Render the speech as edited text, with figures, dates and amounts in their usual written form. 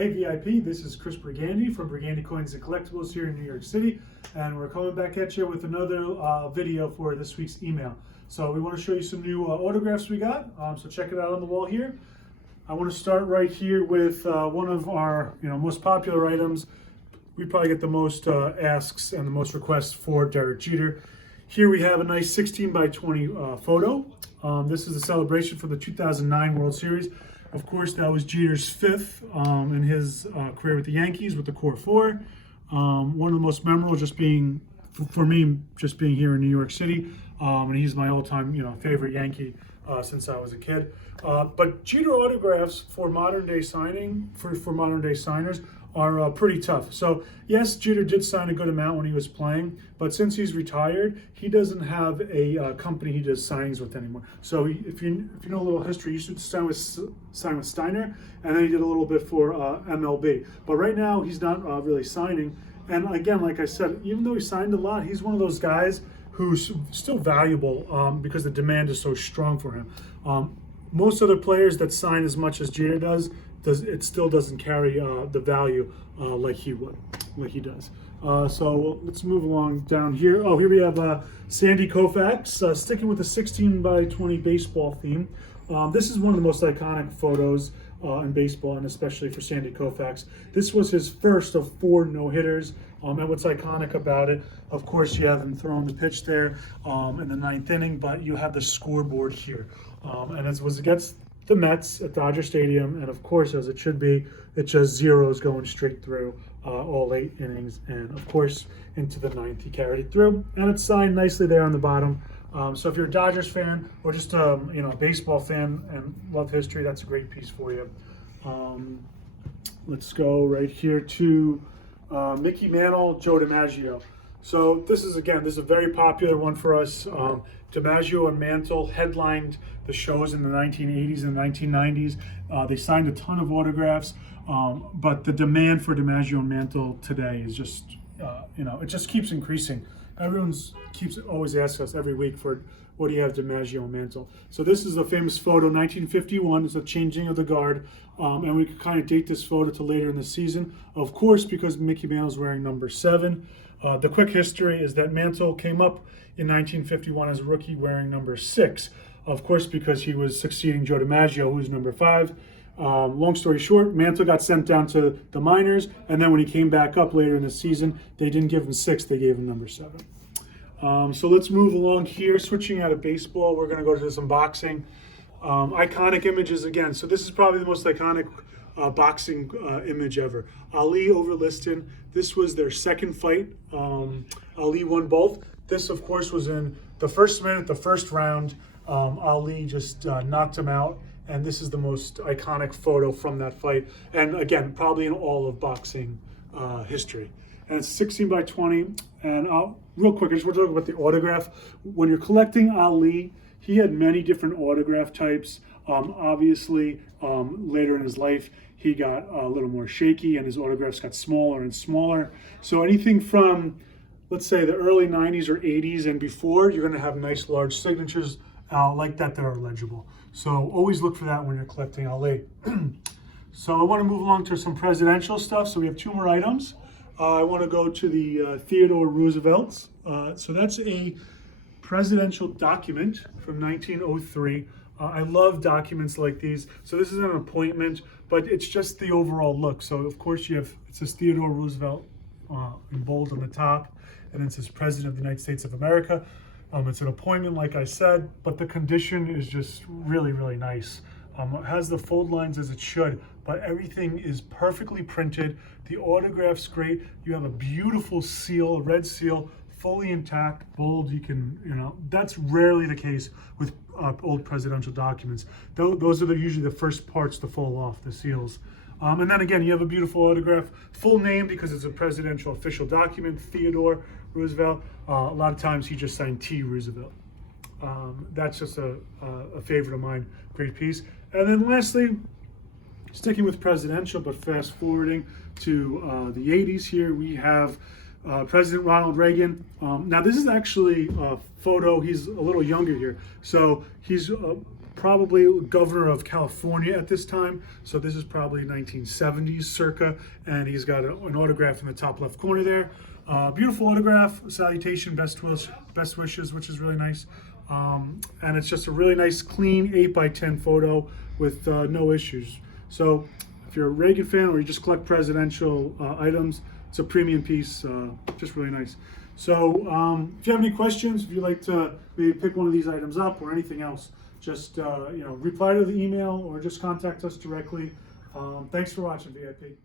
Hey VIP, this is Chris Brigandi from Brigandi Coins and Collectibles here in New York City, and we're coming back at you with another video for this week's email. So we want to show you some new autographs we got, so check it out on the wall here. I want to start right here with one of our most popular items. We probably get the most asks and the most requests for Derek Jeter. Here we have a nice 16 by 20 photo. This is a celebration for the 2009 World Series. Of course, that was Jeter's fifth in his career with the Yankees with the Core Four. One of the most memorable, just being for me, just being here in New York City, and he's my all-time favorite Yankee since I was a kid. But Jeter autographs for modern day signing for modern day signers are pretty tough. So yes, Jeter did sign a good amount when he was playing, but since he's retired, he doesn't have a company he does signings with anymore. So if you know a little history, you should sign with Steiner, and then he did a little bit for MLB. But right now, he's not really signing. And again, like I said, even though he signed a lot, he's one of those guys who's still valuable because the demand is so strong for him. Most other players that sign as much as Jeter does, it still doesn't carry the value like he does. So let's move along down here. Oh, here we have Sandy Koufax, sticking with the 16 by 20 baseball theme. This is one of the most iconic photos in baseball, and especially for Sandy Koufax. This was his first of 4 no-hitters, and what's iconic about it, of course, you have him throwing the pitch there in the 9th inning, but you have the scoreboard here, and it was against the Mets at Dodger Stadium, and of course, as it should be, it's just zeros going straight through all 8 innings, and of course, into the 9th, he carried it through, and it's signed nicely there on the bottom. So if you're a Dodgers fan or just a baseball fan and love history, that's a great piece for you. Let's go right here to Mickey Mantle, Joe DiMaggio. So this is a very popular one for us. DiMaggio and Mantle headlined the shows in the 1980s and 1990s. They signed a ton of autographs, but the demand for DiMaggio and Mantle today is just, it just keeps increasing. Everyone keeps always asking us every week for what do you have DiMaggio and Mantle. So this is a famous photo, 1951. It's a changing of the guard, and we could kind of date this photo to later in the season. Of course, because Mickey Mantle's wearing number 7. The quick history is that Mantle came up in 1951 as a rookie wearing number 6. Of course, because he was succeeding Joe DiMaggio, who's number 5. Long story short, Mantle got sent down to the minors, and then when he came back up later in the season, they didn't give him 6, they gave him number 7. So let's move along here. Switching out of baseball, we're going to go to some boxing. Iconic images again. So this is probably the most iconic boxing image ever. Ali over Liston. This was their second fight. Ali won both. This, of course, was in the first minute, the first round. Ali just knocked him out. And this is the most iconic photo from that fight. And again, probably in all of boxing history. And it's 16 by 20. And real quick, I just want to talk about the autograph. When you're collecting Ali, he had many different autograph types. Obviously, later in his life, he got a little more shaky and his autographs got smaller and smaller. So anything from, let's say, the early 90s or 80s and before, you're going to have nice large signatures like that are legible. So always look for that when you're collecting Ali. So I want to move along to some presidential stuff. So we have 2 more items. I want to go to the Theodore Roosevelt. So that's a presidential document from 1903. I love documents like these. So this is an appointment, but it's just the overall look. So of course it says Theodore Roosevelt in bold on the top, and it says President of the United States of America. It's an appointment, like I said, but the condition is just really, really nice. It has the fold lines as it should, but everything is perfectly printed. The autograph's great. You have a beautiful seal, a red seal, fully intact, bold. You can, that's rarely the case with old presidential documents. Those are usually the first parts to fall off, the seals. And then again, you have a beautiful autograph, full name because it's a presidential official document, Theodore Roosevelt. A lot of times he just signed T. Roosevelt. That's just a favorite of mine, great piece. And then lastly, sticking with presidential, but fast forwarding to the 80s here, we have President Ronald Reagan. Now this is actually a photo, he's a little younger here. So he's probably governor of California at this time. So this is probably 1970s circa, and he's got an autograph in the top left corner there. Beautiful autograph, salutation, best wishes, which is really nice. And it's just a really nice, clean 8x10 photo with no issues. So if you're a Reagan fan or you just collect presidential items, it's a premium piece, just really nice. So if you have any questions, if you'd like to maybe pick one of these items up or anything else, just reply to the email or just contact us directly. Thanks for watching, VIP.